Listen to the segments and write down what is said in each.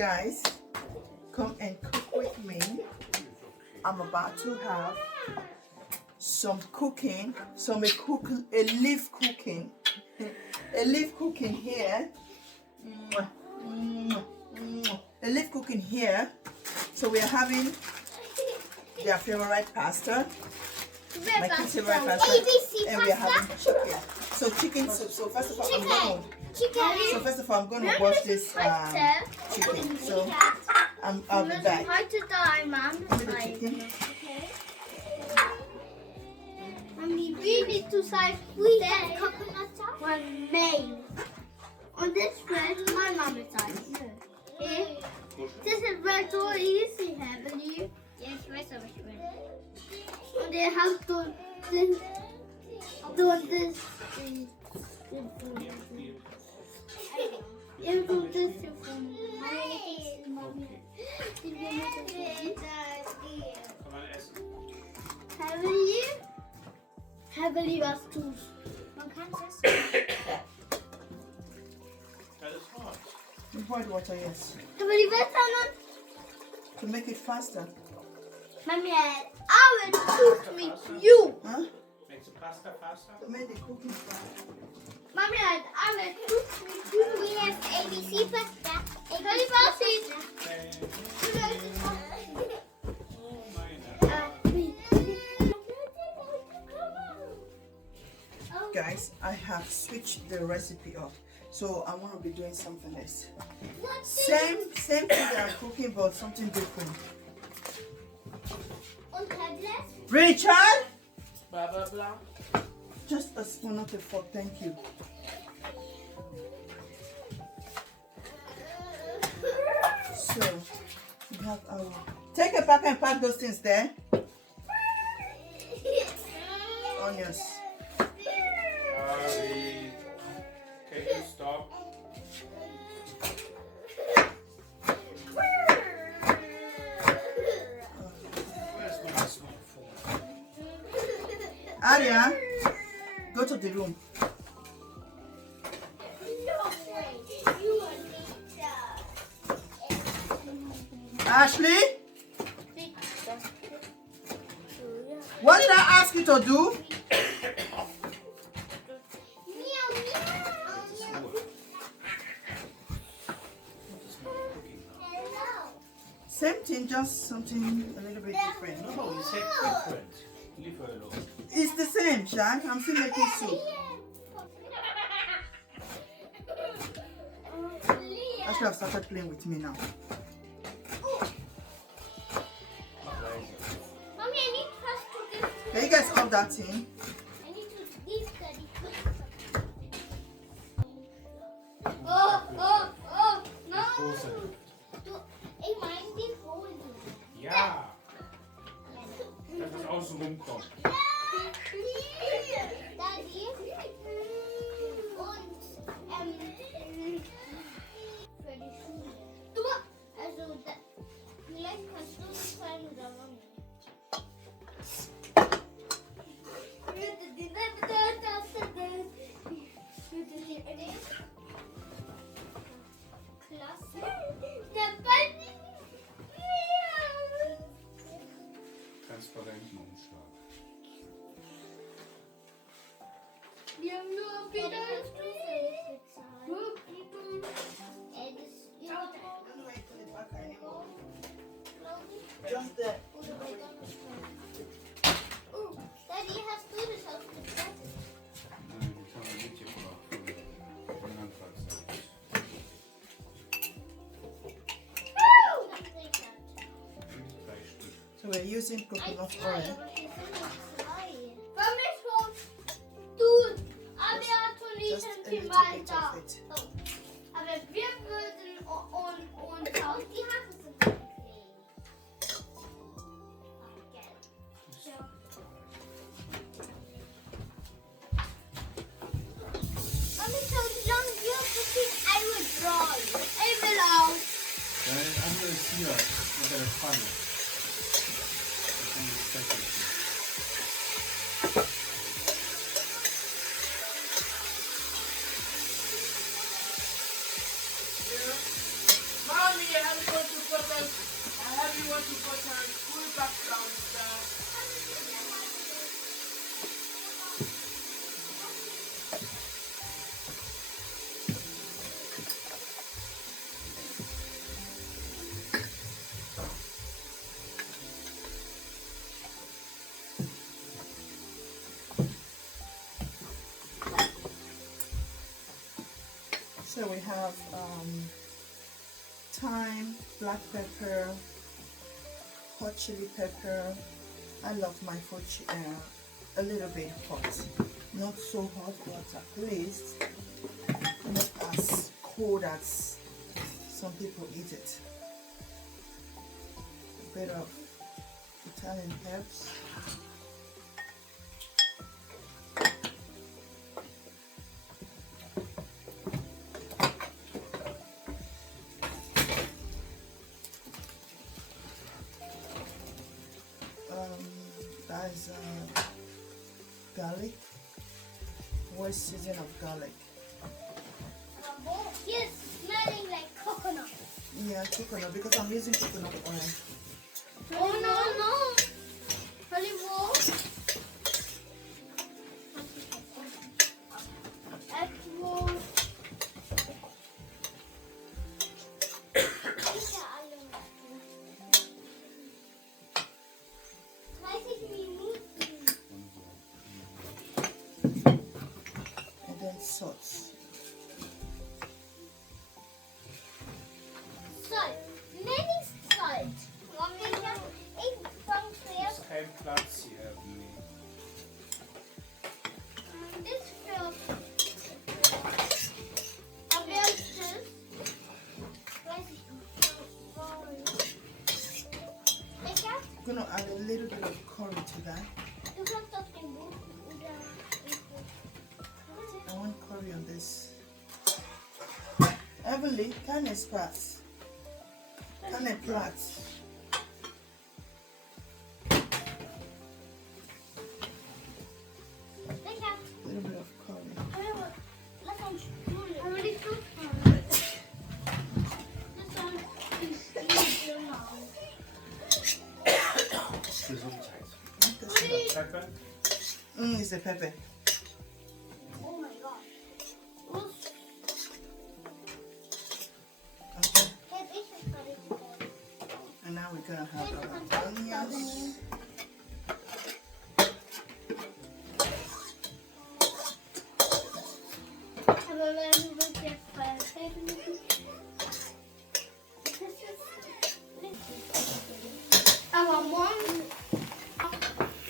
Guys, come and cook with me. I'm about to have some cooking, a leaf cooking, a leaf cooking here. A leaf cooking here. So we are having their favorite pasta, my kids' favorite pasta, ABC and we are having chicken. So chicken soup. So first of all, I'm going to wash this chicken. So I'll be back. Give me the chicken. Mommy, we need to say we get coconut one made. On this bread, my mama said. This is bread so easy, haven't you? Yes, rest of it bread. And they have to do this. You do this for Heavenly? Heavenly was too. Man kann es That is hot. With white water, yes. Heavenly was dann. To make it faster. Mommy, I will cook with you. Huh? Makes the pasta faster. To make the cooking faster. Mommy, I will cook with you. We have ABC pasta. Heavenly Guys, I have switched the recipe up, so I want to be doing something else. Same thing that I'm cooking, but something different. Richard, Blah blah blah. just a spoon, not a fork, thank you. So we have our. Take a pack and pack those things there. Onions. Harry, can you stop? Where's my small phone? Aria, go to the room. Ashley, what did I ask you to do? Same thing, just something a little bit different. No, you said different. Leave her alone. It's the same, Shan. I'm still making soup. Ashley have started playing with me now. Mommy, I need first to give. Can you guys off that thing? I need to give Daddy. Oh, no. Frozen. Ich meine die Folie. Ja, dass es außen rumkommt. Daddy. Und für die Schule. Du, also vielleicht kannst du es sein oder Mami. Klasse. Der Ball. Transparenten Umschlag. Wir haben nur wieder ein Just there. Daddy, hast du das ausgestattet? Nein, ich habe ein Mädchen gebracht von der Anfangszeit. Drei Stück. So we're using coconut oil. Just a little bit of it. Aber wir würden uns aus die Haare sind. Mommy told you don't use the thing. I will draw you. I will out. Ja, das andere ist hier, unter der Pfanne. Das ist die Deckel. Mommy, I'm want to put a cool background there. So we have thyme, black pepper, hot chili pepper. I love my food a little bit hot, not so hot, but at least not as cold as some people eat it. A bit of Italian herbs. That is garlic. One season of garlic. Yes, smelling like coconut. Yeah, coconut, because I'm using coconut oil. Oh no. Olive oil. Apple. And then salt. Salt. Many salt. Ist kein Platz hier. Nee. This feels. Aber es ist. Weiß ich nicht. I'm gonna add a little bit of curry to that. Du kannst auf den Boden oder. I want curry on this. Heavenly, keine Spaß. Keine Platz. A little bit of curry. Gesundheit. Okay. Pepper. It's the pepper. Oh my god. Okay. Heb ik het curry gegooid? And now we're gonna have our onions. Hebben we nu weer 7 minuten? Our mom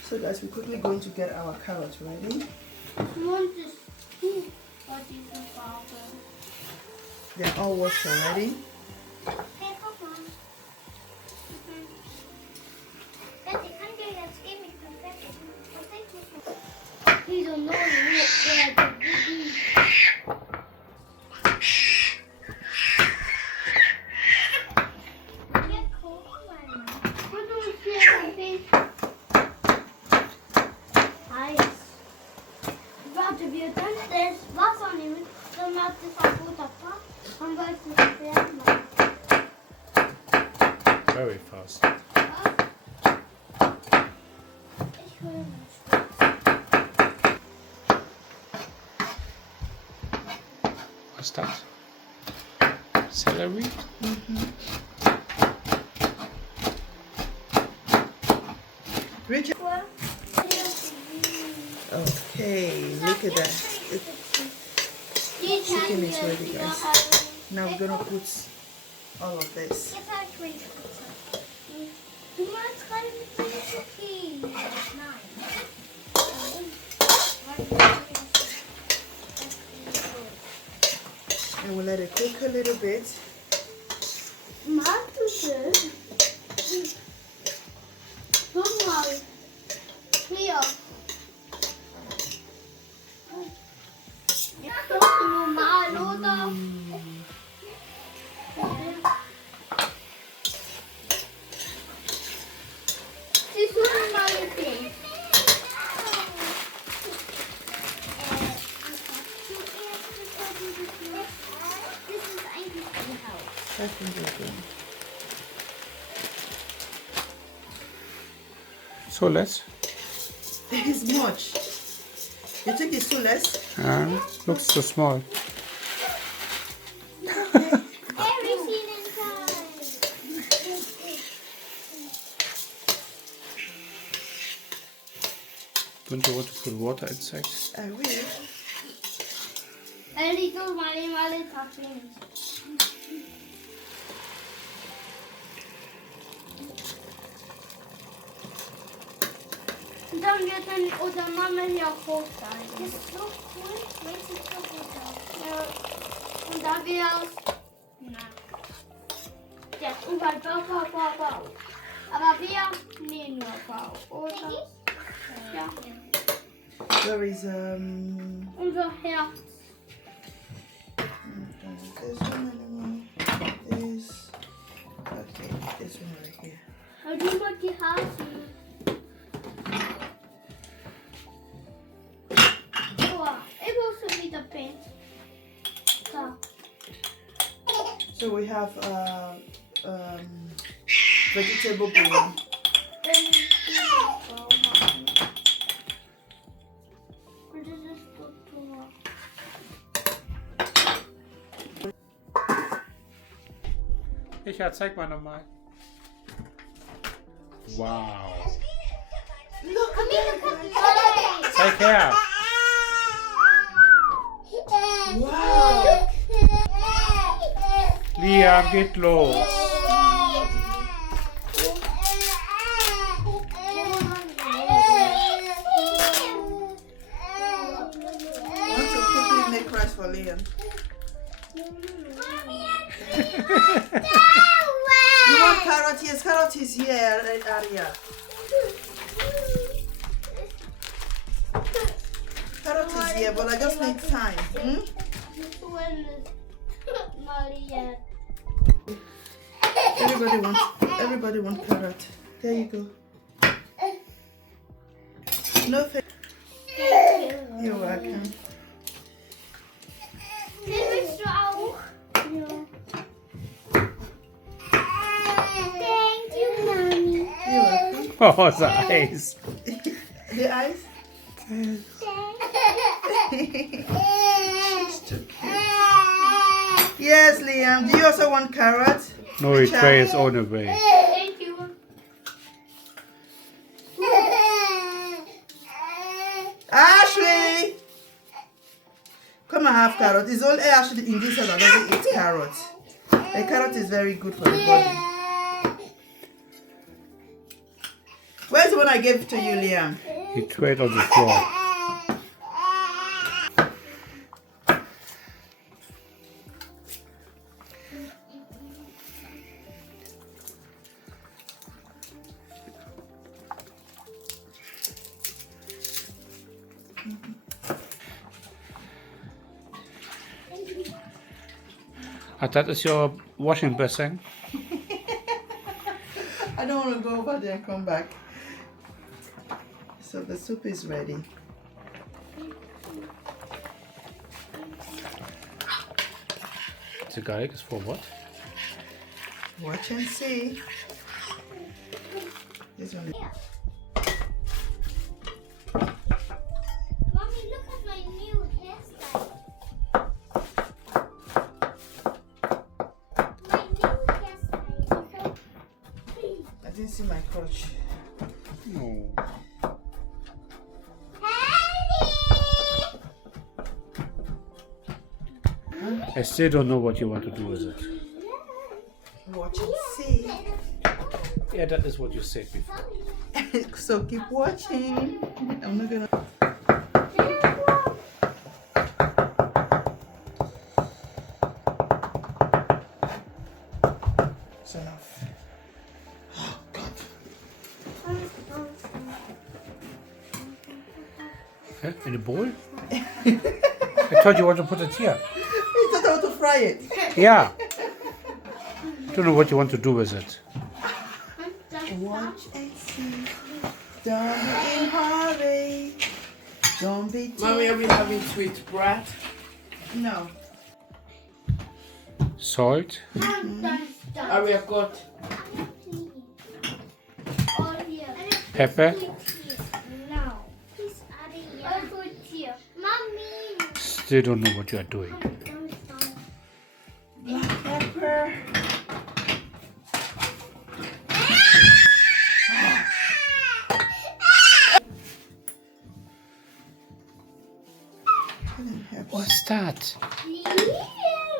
So guys, we're quickly going to get our carrots ready. wants to scoop what is the problem. They're all washed already. Hey, come on. Dad, ik kan je het schema perfect. He's annoying. Yeah, Warte, wir können das Wasser nehmen, dann macht es auch gut ab. Dann wird es nicht werden. Very fast. Ich höre nicht. What's that? Celery? Richard. Okay, look at that. Chicken is ready, guys. Now we're gonna put all of this. Jetzt habe ich Reis gezeigt. Du meinst gerade mit meinen Cookies? Nein. And we'll let it cook a little bit. Magst du das? Guck mal. Hier. Ist doch normal, oder? Siehst du die neue Ding? Das ist eigentlich ein Haus. I think we're good. So less. It's much. You think it's too less? Looks so small. Everything inside. Don't you want to put water inside? I will. A little male toppings. Dan get en och den mamman jag kostar. Det är så coolt. Vet du så coolt? Och där vill jag... Nej. Det är bau. Aber wir nehmen nur Bau, oder? Ja. There is Unser Herz. this one and this. Okay, this one right here. Har du mot die Hasen? Ik wil zo niet op paint. Zo. So we have vegetable bowl. Ja, zeig mal nochmal. Wow. Look, Zeig her. wow. Liam, geht los. I want to quickly make rice for Liam. You want carrot? Yes, carrot is here, Aria. Carrot is here, but I just need time. Hmm? Everybody wants carrot. There you go. No thank You're welcome. Willst du auch? Ja. Thank you, Mommy. You're welcome. Oh, the eyes. The eyes? Yes, Liam. Do you also want carrot? No, he tries his own way. Thank you. Ashley! Come and have carrot. It's only Ashley in this house that doesn't eat carrot. The carrot is very good for the body. Where's the one I gave to you, Liam? He tried on the floor. That is your washing basin. I don't want to go over there and come back. So the soup is ready. The garlic is for what? Watch and see. This one. Mommy, look at my new hairstyle. My new hairstyle. I didn't see my crotch. No. I still don't know what you want to do with it. Watch and see. Yeah, that is what you said before. So keep watching. I'm not gonna. It's enough. Oh God. Huh? In a bowl? I told you what to put it here. I thought I want to fry it. Yeah. Don't know what you want to do with it. Watch and see. Don't be in hurry. Don't be too. Mommy, are we having sweet bread? No. Salt. Are we got Oh, here. Pepper? No. He's adding over here. Mommy. Still don't know what you are doing. Black pepper. What's that?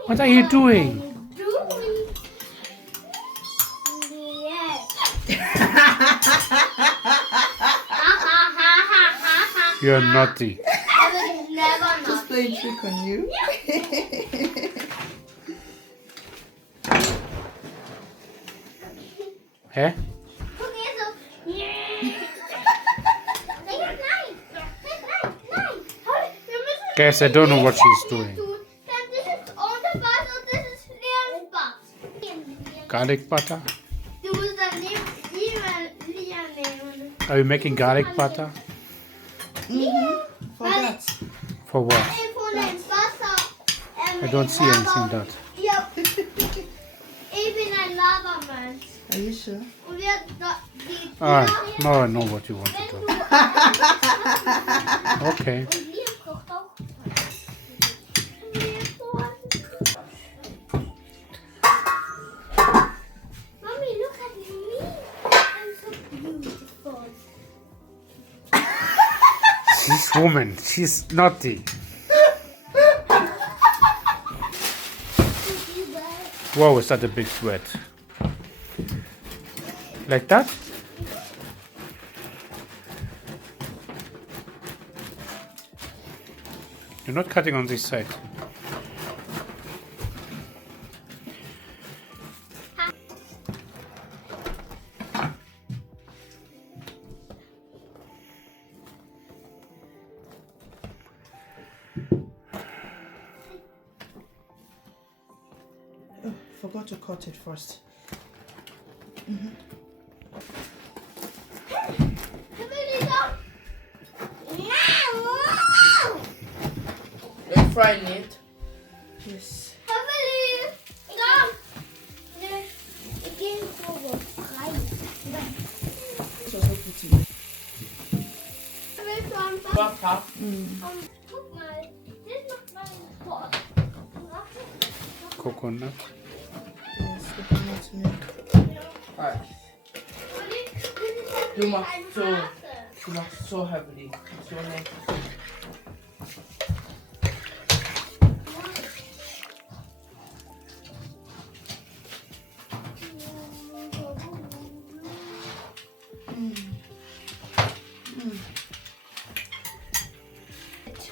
What are you doing? You're naughty. I would never Just playing trick on you. Eh? Guys, I don't know what she's doing. This is on the bus, or this is real bus. Garlic butter? Du musst dann Lian nehmen. Are you making garlic butter? For that. For what? Von dem Wasser. I don't see anything that. Ja. Ich bin ein Lavamensch. Are you sure? Und wir die Ah, now I know what you want to Wenn do. du Okay. Und Liam kocht auch. Mommy, look at me. I'm so beautiful. This woman, she's naughty. Whoa, is that a big sweat? Like that? You're not cutting on this side. Oh, forgot to cut it first. You're frying it. Yes. It's also pretty. Butter. Guck mal, das macht mein Pot. Coconut. Yes, coconut milk. Alright. Du machst so heavily. So nice.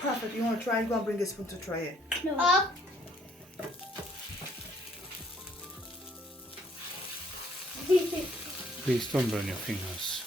Perfect. You want to try it? Go and bring a spoon to try it. Up. Please don't burn your fingers.